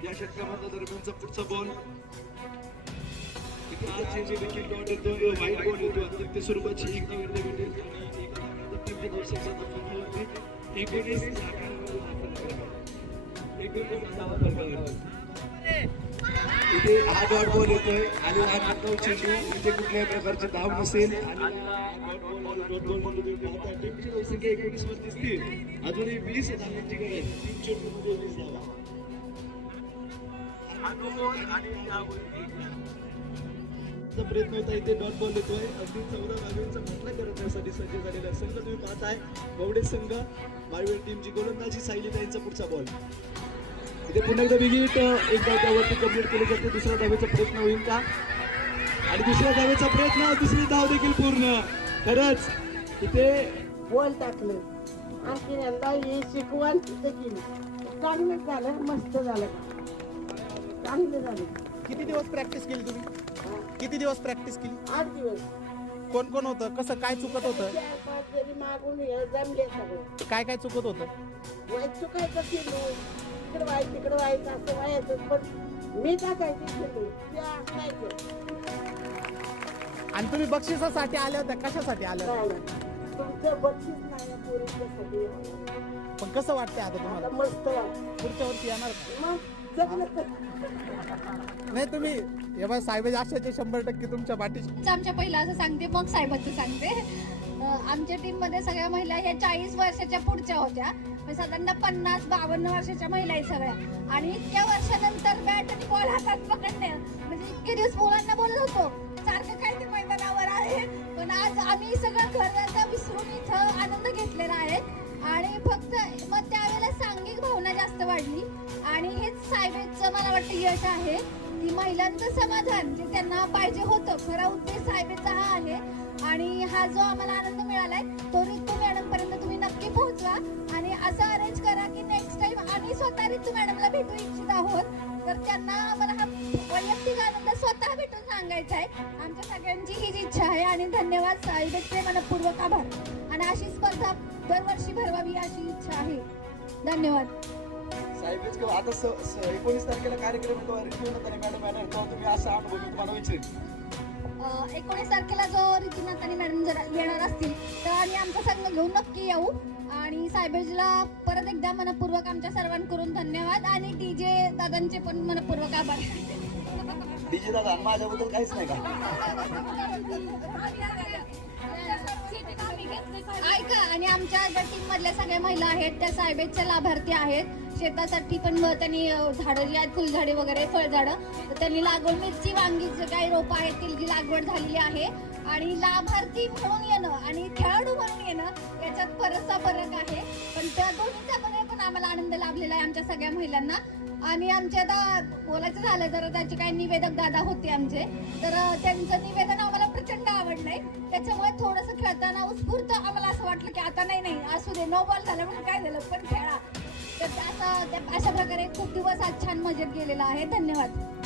टीमचा पुढचा बॉल इथे आज जे विकेट डॉट येतो वाईट बॉल येतो. अत्यंत स्वरूपाची एक धाव भेटेल आणि एकोणीस एकोणीस इथे हा डॉट बॉल येतोय. आणि हा चेंडू इथे कुठल्याही प्रकारचे धाव नसेल. आणि टीमची लोकसंख्या एकोणीस वर दिसते अजूनही वीस धावांची गरज. तीन चेंडूमध्ये वीस धावा. चा प्रयत्न होता इथे डॉट बॉल येतोय अगदी चौदा धाव्यांचा म्हटला करण्यासाठी सज्ज झालेला. संघ तुम्ही पाहताय बवडे संघ माळवेल टीमची गोलंदाजी सायली ताईंचा पुढचा बॉल इथे पुन्हा एकदा विकेट एक धाव त्यावरती कंप्लीट केली जाते. दुसऱ्या धावेचा प्रयत्न होईल का? आणि दुसऱ्या धावेचा प्रयत्न दुसरी धाव देखील पूर्ण. खरंच इथे बोल टाकलं. आणखी यंदा ही शिकवण तिथं केली चांगलं झालं मस्त झालं. चांगलं झालं. किती दिवस प्रॅक्टिस केली तुम्ही? किती दिवस प्रॅक्टिस केली? आठ दिवस. कोण कोण होतं? कसं काय चुकत होतं? चार पाच जरी मागून हे जमले सगळं. काय काय चुकत होतं? चुकायचं केलो तिकडं वाईट असं व्हायचं पण मी टाकायची केलो ते असायचं आणि तुम्ही बक्षिसासाठी आल्या होत्या? कशासाठी आल्या होत्या? राहिलं तुमचं बक्षीस नाही पोरीच्यासाठी. पण कसं वाटतंय आता आता तुम्हाला मस्त. वाटतं पुढच्या वर्षी येणार का? मग नाही तुम्ही हे बघ साहेब आशाचे शंभर टक्के तुमच्या पाठीशी आमच्या पहिला असं सांगते मग साहेबाचं सांगते. अं, आमच्या टीममध्ये सगळ्या महिला ह्या चाळीस वर्षाच्या पुढच्या होत्या. म्हणजे साधारणतः पन्नास बावन्न वर्षाच्या महिला आहेत सगळ्या. आणि इतक्या वर्षानंतर बॅट आणि बॉल हातात पकडणे म्हणजे इतके दिवस मुलांना बोलत होतो सारखं काय ते मैदानावर आहे. पण आज आम्ही सगळं घराचा विसरून इथं आनंद घेतलेला आहे. आणि फक्त मग त्यावेळेला सांघिक भावना जास्त वाढली. आणि हेच साहेबांचं मला वाटतं यश आहे. की महिलांचं समाधान जे त्यांना पाहिजे होतं खरा उद्देश साहेबचा हा आहे. आणि हा जो आम्हाला आनंद मिळालाय तो रितू मॅडम पर्यंत तुम्ही नक्की पोहोचवा. आणि असं अरेंज करा की नेक्स्ट टाइम आम्ही स्वतः रितू मॅडमला भेटू इच्छित आहोत. तर त्यांना आम्हाला हा वैयक्तिक आनंद स्वतः भेटून सांगायचा आहे. आमच्या सगळ्यांची हीच इच्छा आहे. आणि धन्यवाद साहेबचे मनपूर्वक आभार. आणि अशी स्पर्धा दरवर्षी भरवावी अशी इच्छा आहे. धन्यवाद. साहेबच किंवा आता स- एकोणीस तारखेला कार्यक्रम मॅडम तेव्हा तुम्ही असा अनुभव मी तुम्हाला विचारेन. एकोणीस तारखेला जो रितीनाथानी मॅडम जर येणार असतील तर आम्ही आमचा संघ घेऊन नक्की येऊ. आणि सायबेजला परत एकदा मनपूर्वक आमच्या सर्वांकडून धन्यवाद. आणि डीजे दादांचे पण मनपूर्वक आभार. डीजे दादा माझ्याबद्दल काहीच नाही का? ऐका आणि आमच्या ज्या टीम मधल्या सगळ्या महिला आहेत त्या सायबेजच्या लाभार्थी आहेत. शेतासाठी पण त्यांनी झाडं जी आहेत फुलझाडे वगैरे फळझाडं तर त्यांनी लागवड मिरची वांगीचे काही रोपं आहेत तिलगी लागवड झालेली आहे. आणि लाभार्थी म्हणून येणं आणि खेळाडू म्हणून येणं याच्यात बराचसा फरक आहे. पण त्या दोन्हीचा पण पण आम्हाला आनंद लाभलेला आहे आमच्या सगळ्या महिलांना. आणि आमच्या आता बोलायचं झालं तर त्याचे काही निवेदक दादा होते आमचे. तर त्यांचं निवेदन आम्हाला प्रचंड आवडलंय. त्याच्यामुळे थोडंसं खेळताना उत्स्फूर्त आम्हाला असं वाटलं की आता नाही नाही असू दे नो बॉल झालं म्हणून काय झालं पण खेळा. अशा प्रकारे खूप दिवस आज छान मजेत गेलेला आहे. धन्यवाद.